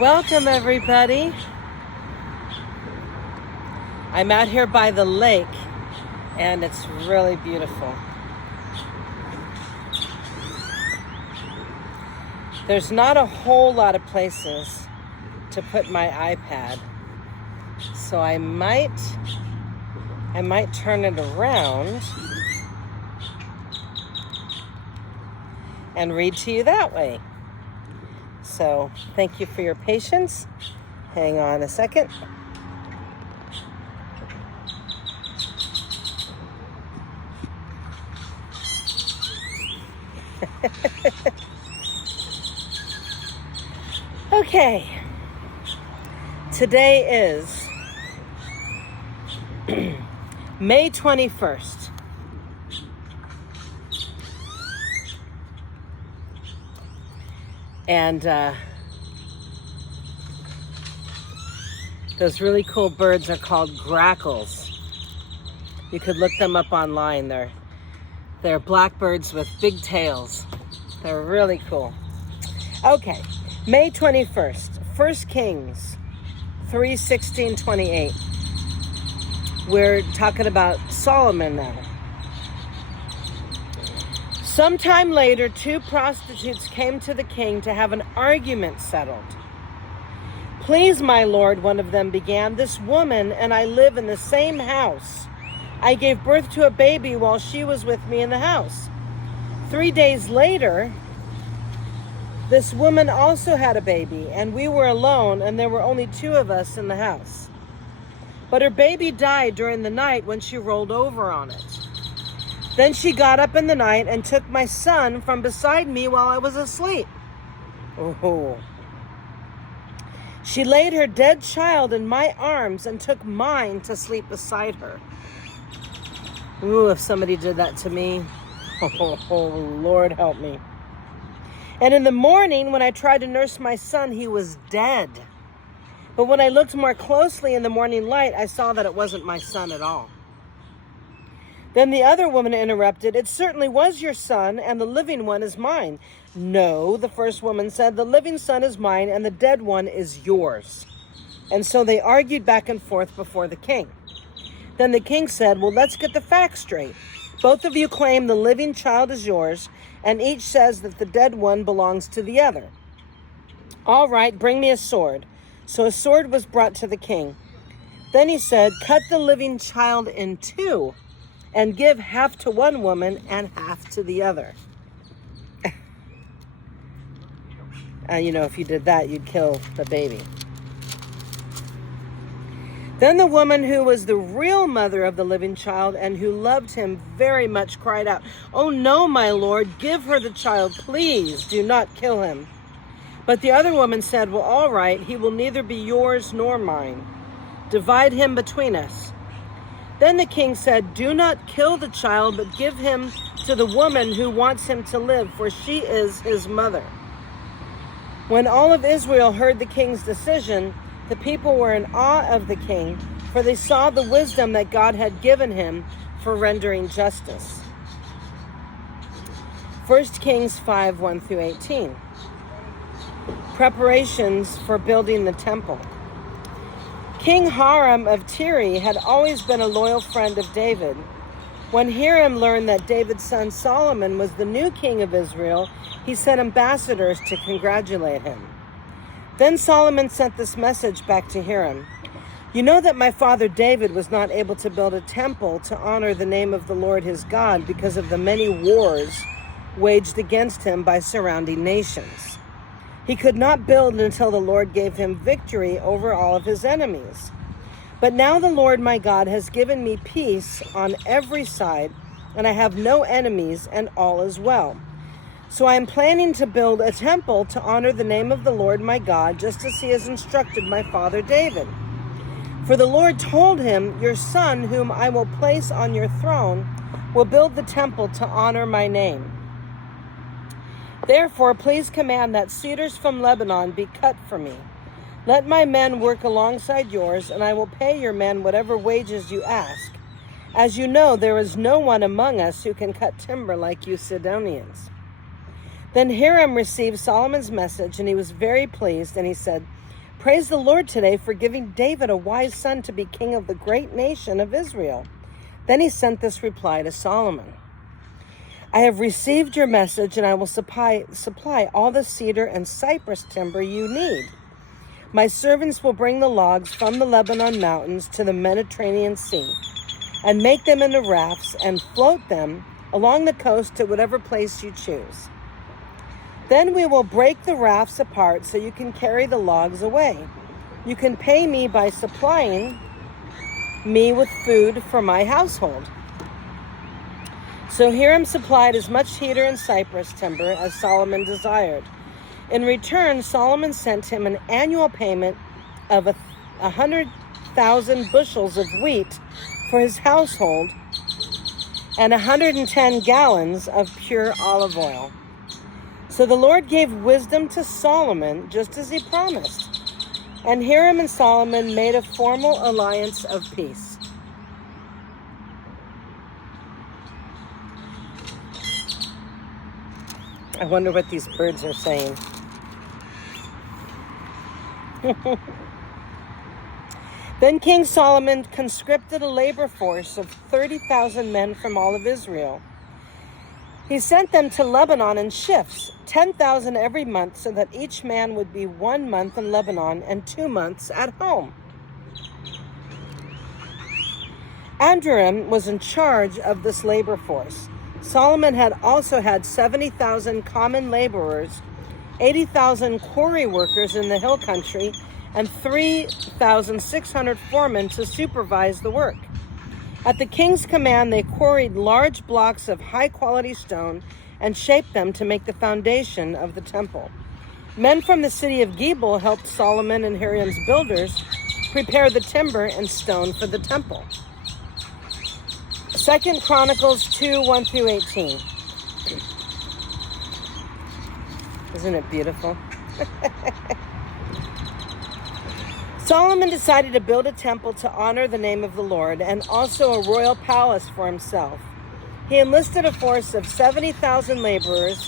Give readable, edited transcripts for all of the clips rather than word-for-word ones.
Welcome, everybody. I'm out here by the lake, and it's really beautiful. There's not a whole lot of places to put my iPad, so I might turn it around and read to you that way. So thank you for your patience. Hang on a second. Okay. Today is May 21st. And those really cool birds are called grackles. You could look them up online. They're blackbirds with big tails. They're really cool. Okay, May 21st, 1 Kings 3:16-28. We're talking about Solomon now. Sometime later, 2 prostitutes came to the king to have an argument settled. "Please, my lord," one of them began, "this woman and I live in the same house. I gave birth to a baby while she was with me in the house. 3 days later, this woman also had a baby, and we were alone, and there were only 2 of us in the house. But her baby died during the night when she rolled over on it. Then she got up in the night and took my son from beside me while I was asleep. Oh. She laid her dead child in my arms and took mine to sleep beside her." Ooh, if somebody did that to me. Oh, Lord help me. "And in the morning, when I tried to nurse my son, he was dead. But when I looked more closely in the morning light, I saw that it wasn't my son at all." Then the other woman interrupted, "It certainly was your son, and the living one is mine." "No," the first woman said, "the living son is mine, and the dead one is yours." And so they argued back and forth before the king. Then the king said, "Well, let's get the facts straight. Both of you claim the living child is yours, and each says that the dead one belongs to the other. All right, bring me a sword." So a sword was brought to the king. Then he said, "Cut the living child in 2 and give half to one woman and half to the other." If you did that, you'd kill the baby. Then the woman who was the real mother of the living child and who loved him very much cried out, "Oh no, my lord, give her the child, please, do not kill him." But the other woman said, "Well, all right, he will neither be yours nor mine. Divide him between us." Then the king said, "Do not kill the child, but give him to the woman who wants him to live, for she is his mother." When all of Israel heard the king's decision, the people were in awe of the king, for they saw the wisdom that God had given him for rendering justice. 1 Kings 5:1-18. Preparations for building the temple. King Hiram of Tyre had always been a loyal friend of David. When Hiram learned that David's son Solomon was the new king of Israel, he sent ambassadors to congratulate him. Then Solomon sent this message back to Hiram: "You know that my father David was not able to build a temple to honor the name of the Lord his God because of the many wars waged against him by surrounding nations. He could not build until the Lord gave him victory over all of his enemies. But now the Lord my God has given me peace on every side, and I have no enemies, and all is well. So I am planning to build a temple to honor the name of the Lord my God, just as he has instructed my father David. For the Lord told him, 'Your son, whom I will place on your throne, will build the temple to honor my name. Therefore, please command that cedars from Lebanon be cut for me. Let my men work alongside yours, and I will pay your men whatever wages you ask. As you know, there is no one among us who can cut timber like you Sidonians.' Then Hiram received Solomon's message, and he was very pleased, and he said, Praise the Lord today for giving David a wise son to be king of the great nation of Israel." Then he sent this reply to Solomon: "I have received your message, and I will supply all the cedar and cypress timber you need. My servants will bring the logs from the Lebanon mountains to the Mediterranean Sea, and make them into rafts and float them along the coast to whatever place you choose. Then we will break the rafts apart so you can carry the logs away. You can pay me by supplying me with food for my household." So Hiram supplied as much cedar and cypress timber as Solomon desired. In return, Solomon sent him an annual payment of 100,000 bushels of wheat for his household and 110 gallons of pure olive oil. So the Lord gave wisdom to Solomon, just as he promised. And Hiram and Solomon made a formal alliance of peace. I wonder what these birds are saying. Then King Solomon conscripted a labor force of 30,000 men from all of Israel. He sent them to Lebanon in shifts, 10,000 every month, so that each man would be 1 month in Lebanon and 2 months at home. Andram was in charge of this labor force. Solomon had also had 70,000 common laborers, 80,000 quarry workers in the hill country, and 3,600 foremen to supervise the work. At the king's command, they quarried large blocks of high-quality stone and shaped them to make the foundation of the temple. Men from the city of Gebel helped Solomon and Hiram's builders prepare the timber and stone for the temple. 2 Chronicles 2, 1 through 18. Isn't it beautiful? Solomon decided to build a temple to honor the name of the Lord, and also a royal palace for himself. He enlisted a force of 70,000 laborers,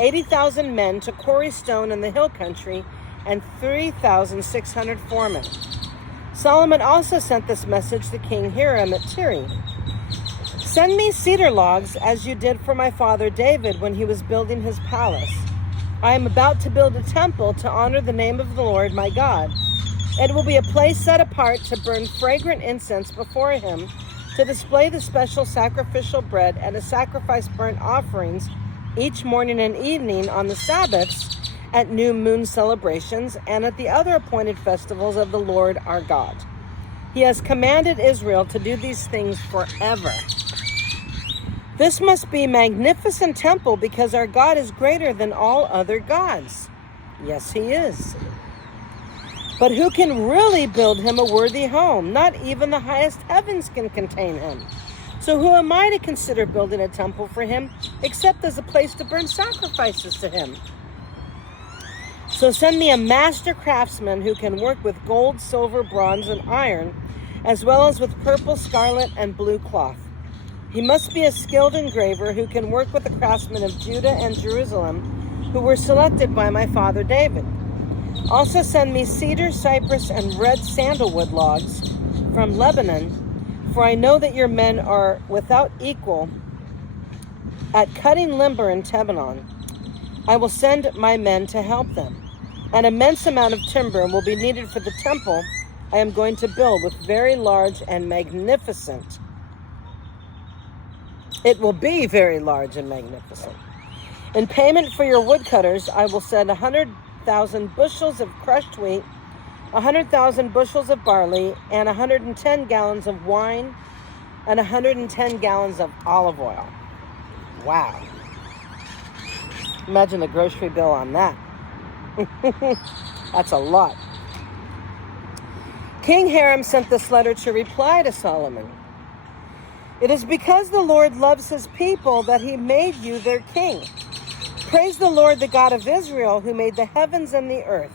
80,000 men to quarry stone in the hill country, and 3,600 foremen. Solomon also sent this message to King Hiram at Tyre: "Send me cedar logs as you did for my father David when he was building his palace. I am about to build a temple to honor the name of the Lord my God. It will be a place set apart to burn fragrant incense before him, to display the special sacrificial bread and to sacrifice burnt offerings each morning and evening on the Sabbaths, at new moon celebrations, and at the other appointed festivals of the Lord our God. He has commanded Israel to do these things forever. This must be a magnificent temple because our God is greater than all other gods." Yes, he is. "But who can really build him a worthy home? Not even the highest heavens can contain him. So who am I to consider building a temple for him, except as a place to burn sacrifices to him? So send me a master craftsman who can work with gold, silver, bronze, and iron, as well as with purple, scarlet, and blue cloth. He must be a skilled engraver who can work with the craftsmen of Judah and Jerusalem, who were selected by my father David. Also send me cedar, cypress, and red sandalwood logs from Lebanon, for I know that your men are without equal at cutting lumber in Lebanon. I will send my men to help them. An immense amount of timber will be needed for the temple I am going to build with very large and magnificent. It will be very large and magnificent. In payment for your woodcutters, I will send 100,000 bushels of crushed wheat, 100,000 bushels of barley, and 110 gallons of wine, and 110 gallons of olive oil." Wow. Imagine the grocery bill on that. That's a lot. King Hiram sent this letter to reply to Solomon: "It is because the Lord loves his people that he made you their king. Praise the Lord, the God of Israel, who made the heavens and the earth.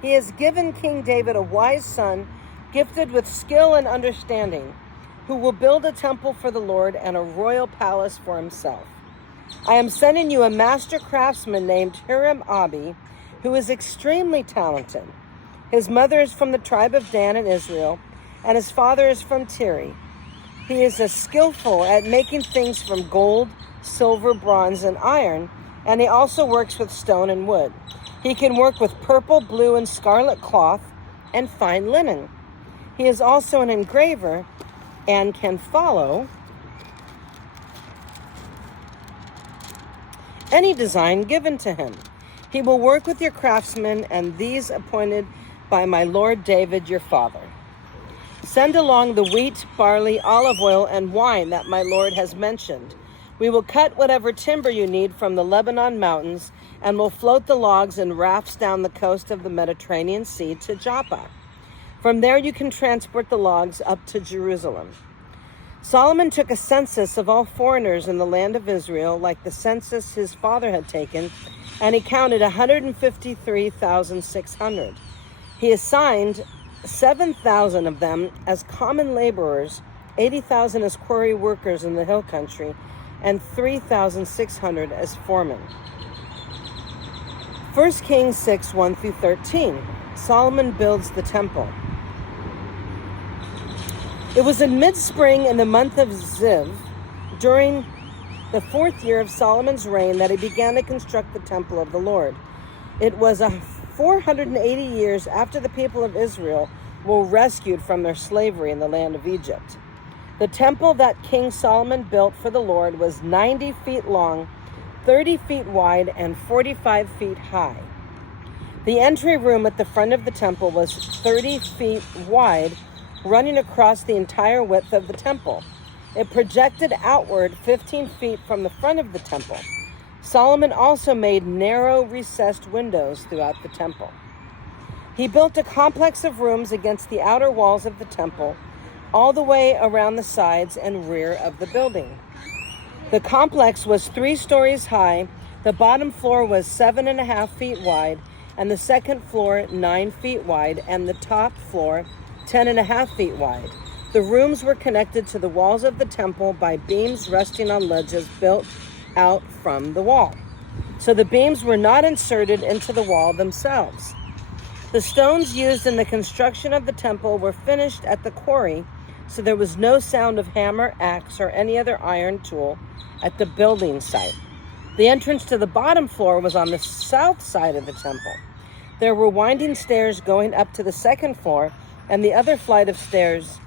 He has given King David a wise son, gifted with skill and understanding, who will build a temple for the Lord and a royal palace for himself. I am sending you a master craftsman named Hiram Abi, who is extremely talented. His mother is from the tribe of Dan in Israel, and his father is from Tyre. He is skillful at making things from gold, silver, bronze, and iron, and he also works with stone and wood. He can work with purple, blue, and scarlet cloth and fine linen. He is also an engraver and can follow any design given to him. He will work with your craftsmen and these appointed by my lord David your father. Send along the wheat, barley, olive oil, and wine that my lord has mentioned. We will cut whatever timber you need from the Lebanon mountains and will float the logs in rafts down the coast of the Mediterranean Sea to Joppa. From there you can transport the logs up to Jerusalem. Solomon took a census of all foreigners in the land of Israel, like the census his father had taken, and he counted 153,600. He assigned 7,000 of them as common laborers, 80,000 as quarry workers in the hill country, and 3,600 as foremen. 1 Kings 6, 1-13. Solomon builds the temple. It was in mid-spring in the month of Ziv, during the 4th year of Solomon's reign, that he began to construct the temple of the Lord. It was 480 years after the people of Israel were rescued from their slavery in the land of Egypt. The temple that King Solomon built for the Lord was 90 feet long, 30 feet wide, and 45 feet high. The entry room at the front of the temple was 30 feet wide, running across the entire width of the temple. It projected outward 15 feet from the front of the temple. Solomon also made narrow recessed windows throughout the temple. He built a complex of rooms against the outer walls of the temple, all the way around the sides and rear of the building. The complex was 3 stories high, the bottom floor was 7.5 feet wide, and the second floor 9 feet wide, and the top floor 10.5 feet wide. The rooms were connected to the walls of the temple by beams resting on ledges built out from the wall. So the beams were not inserted into the wall themselves. The stones used in the construction of the temple were finished at the quarry, so there was no sound of hammer, axe, or any other iron tool at the building site. The entrance to the bottom floor was on the south side of the temple. There were winding stairs going up to the second floor and the other flight of stairs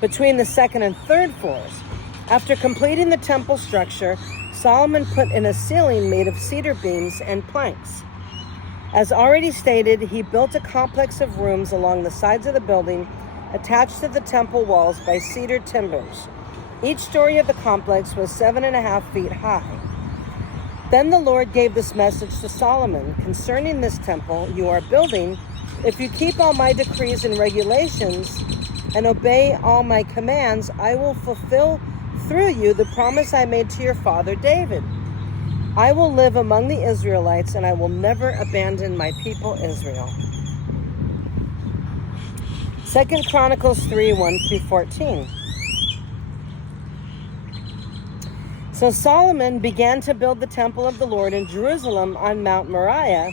between the second and third floors. After completing the temple structure, Solomon put in a ceiling made of cedar beams and planks. As already stated, he built a complex of rooms along the sides of the building, attached to the temple walls by cedar timbers. Each story of the complex was 7.5 feet high. Then the Lord gave this message to Solomon: concerning this temple you are building, if you keep all my decrees and regulations and obey all my commands, I will fulfill through you the promise I made to your father David. I will live among the Israelites, and I will never abandon my people Israel. 2 Chronicles 3, 1-14. So Solomon began to build the temple of the Lord in Jerusalem on Mount Moriah,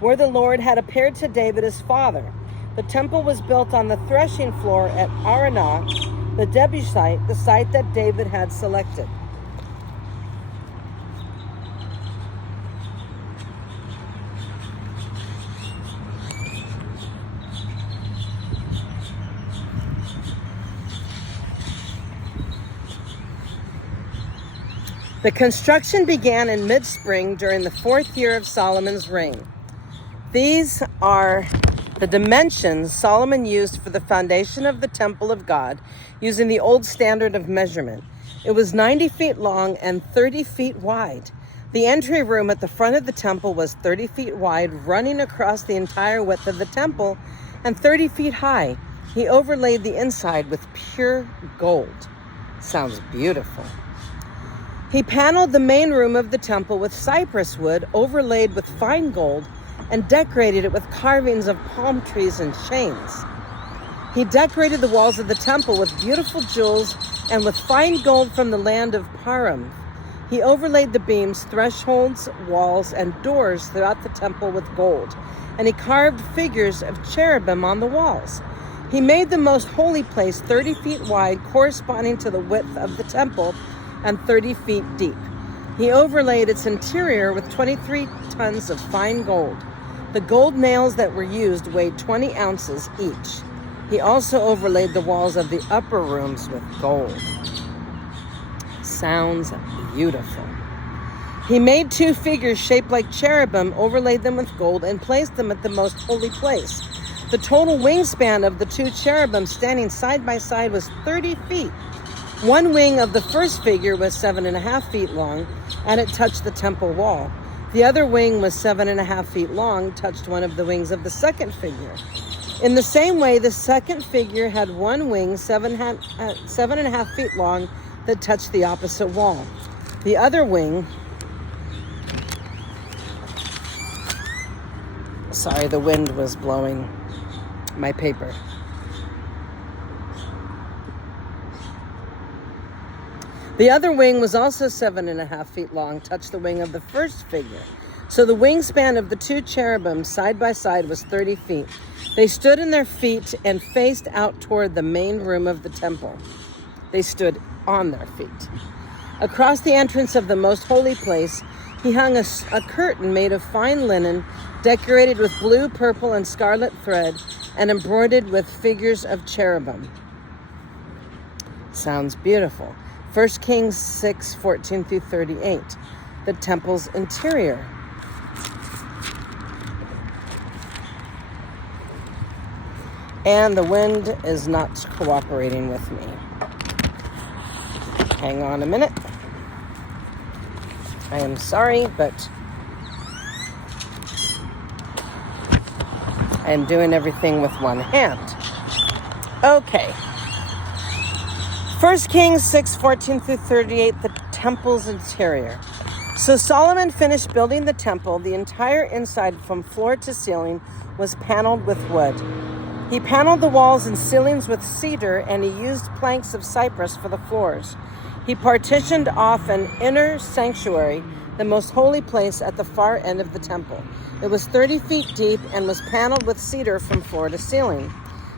where the Lord had appeared to David his father. The temple was built on the threshing floor at Araunah, the Jebusite, the site that David had selected. The construction began in mid-spring during the 4th year of Solomon's reign. These are the dimensions Solomon used for the foundation of the temple of God, using the old standard of measurement. It was 90 feet long and 30 feet wide. The entry room at the front of the temple was 30 feet wide, running across the entire width of the temple, and 30 feet high. He overlaid the inside with pure gold. Sounds beautiful. He paneled the main room of the temple with cypress wood overlaid with fine gold and decorated it with carvings of palm trees and chains. He decorated the walls of the temple with beautiful jewels and with fine gold from the land of Param. He overlaid the beams, thresholds, walls, and doors throughout the temple with gold, and he carved figures of cherubim on the walls. He made the most holy place 30 feet wide, corresponding to the width of the temple, and 30 feet deep. He overlaid its interior with 23 tons of fine gold. The gold nails that were used weighed 20 ounces each. He also overlaid the walls of the upper rooms with gold. Sounds beautiful. He made 2 figures shaped like cherubim, overlaid them with gold, and placed them at the most holy place. The total wingspan of the 2 cherubim standing side by side was 30 feet. One wing of the first figure was 7.5 feet long, and it touched the temple wall. The other wing was 7.5 feet long, touched one of the wings of the second figure. In the same way, the second figure had one wing 7.5 feet long that touched the opposite wall. The other wing, sorry, the wind was blowing my paper. The other wing was also 7.5 feet long, touched the wing of the first figure. So the wingspan of the 2 cherubim side by side was 30 feet. They stood in their feet and faced out toward the main room of the temple. They stood on their feet. Across the entrance of the most holy place, he hung a curtain made of fine linen, decorated with blue, purple, and scarlet thread, and embroidered with figures of cherubim. Sounds beautiful. 1 Kings 6:14 through 38. The temple's interior. And the wind is not cooperating with me. Hang on a minute. I am sorry, but I am doing everything with one hand. Okay. 1 Kings 6:14 through 38, the temple's interior. So Solomon finished building the temple. The entire inside from floor to ceiling was paneled with wood. He paneled the walls and ceilings with cedar, and he used planks of cypress for the floors. He partitioned off an inner sanctuary, the most holy place, at the far end of the temple. It was 30 feet deep and was paneled with cedar from floor to ceiling.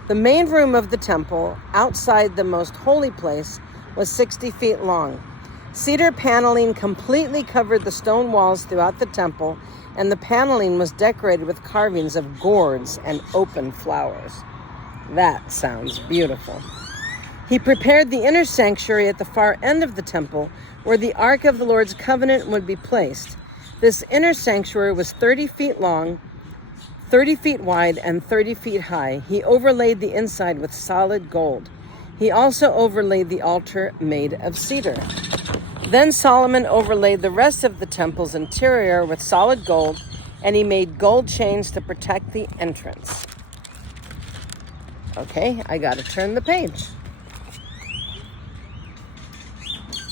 The main room of the temple, outside the most holy place, was 60 feet long. Cedar paneling completely covered the stone walls throughout the temple, and the paneling was decorated with carvings of gourds and open flowers. That sounds beautiful. He prepared the inner sanctuary at the far end of the temple, where the Ark of the Lord's covenant would be placed. This inner sanctuary was 30 feet long, 30 feet wide, and 30 feet high. He overlaid the inside with solid gold. He also overlaid the altar made of cedar. Then Solomon overlaid the rest of the temple's interior with solid gold, and he made gold chains to protect the entrance. Okay, I gotta turn the page.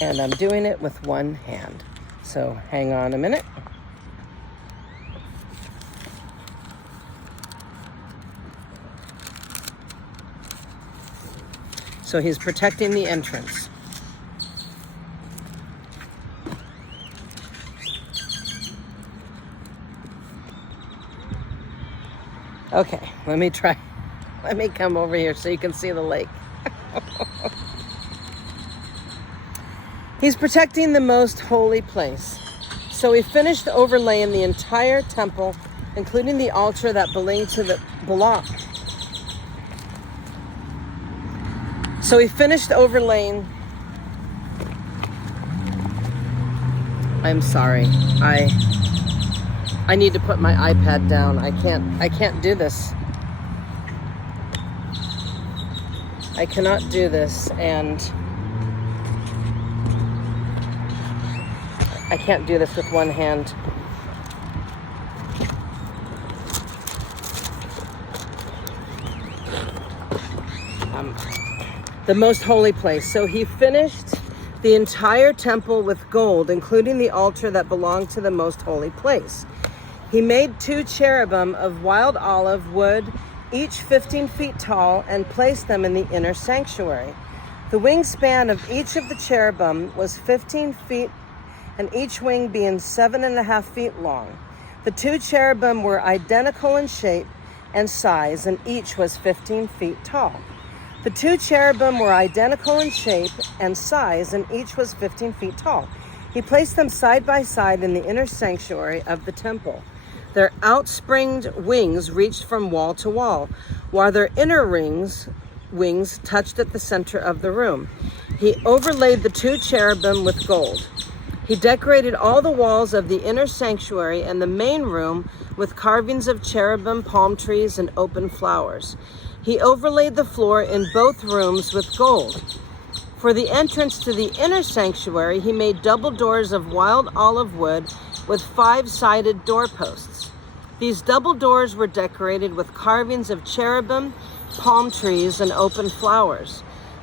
And I'm doing it with one hand. So hang on a minute. So he's protecting the entrance. Okay, let me try. Let me come over here so you can see the lake. He's protecting the most holy place. So he finished overlaying the entire temple, including the altar that belonged to the So he finished overlaying. I'm sorry. I need to put my iPad down. I can't do this. I cannot do this, and I can't do this with one hand. The most holy place. So he finished the entire temple with gold, including the altar that belonged to the most holy place. He made 2 cherubim of wild olive wood, each 15 feet tall, and placed them in the inner sanctuary. The wingspan of each of the cherubim was 15 feet, and each wing being 7.5 feet long. The 2 cherubim were identical in shape and size, and each was 15 feet tall. The 2 cherubim were identical in shape and size, and each was 15 feet tall. He placed them side by side in the inner sanctuary of the temple. Their outspringed wings reached from wall to wall, while their inner wings touched at the center of the room. He overlaid the 2 cherubim with gold. He decorated all the walls of the inner sanctuary and the main room with carvings of cherubim, palm trees, and open flowers. He overlaid the floor in both rooms with gold. For the entrance to the inner sanctuary, he made double doors of wild olive wood with 5-sided doorposts. These double doors were decorated with carvings of cherubim, palm trees, and open flowers.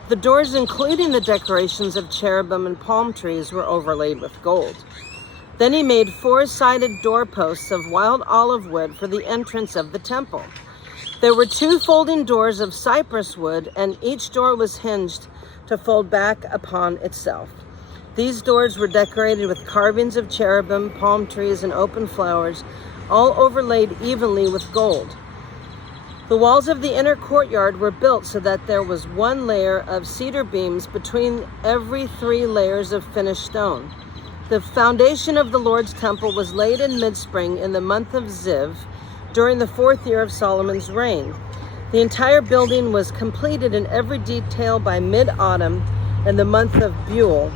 The doors, including the decorations of cherubim and palm trees, were overlaid with gold. Then he made 4-sided doorposts of wild olive wood for the entrance of the temple. There were 2 folding doors of cypress wood, and each door was hinged to fold back upon itself. These doors were decorated with carvings of cherubim, palm trees, and open flowers, all overlaid evenly with gold. The walls of the inner courtyard were built so that there was 1 layer of cedar beams between every 3 layers of finished stone. The foundation of the Lord's temple was laid in mid-spring in the month of Ziv, during the 4th year of Solomon's reign. The entire building was completed in every detail by mid-autumn in the month of Buel,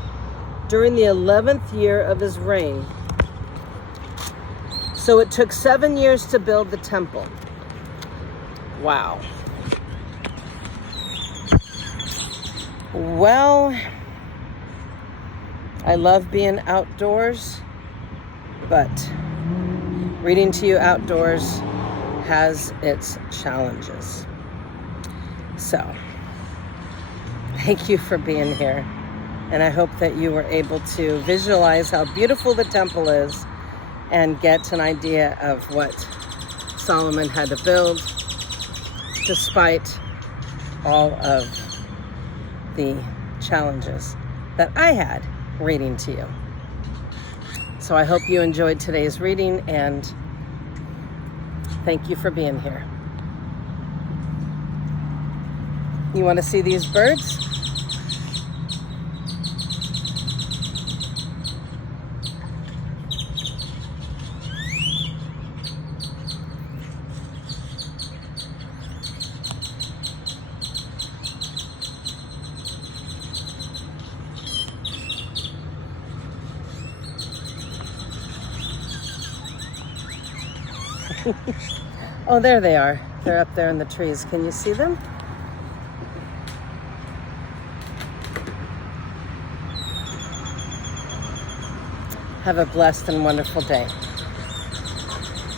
during the 11th year of his reign. So it took 7 years to build the temple. Wow. Well, I love being outdoors, but reading to you outdoors has its challenges. So, thank you for being here. And I hope that you were able to visualize how beautiful the temple is and get an idea of what Solomon had to build, despite all of the challenges that I had reading to you. So I hope you enjoyed today's reading, and thank you for being here. You want to see these birds? Oh, there they are. They're up there in the trees. Can you see them? Have a blessed and wonderful day.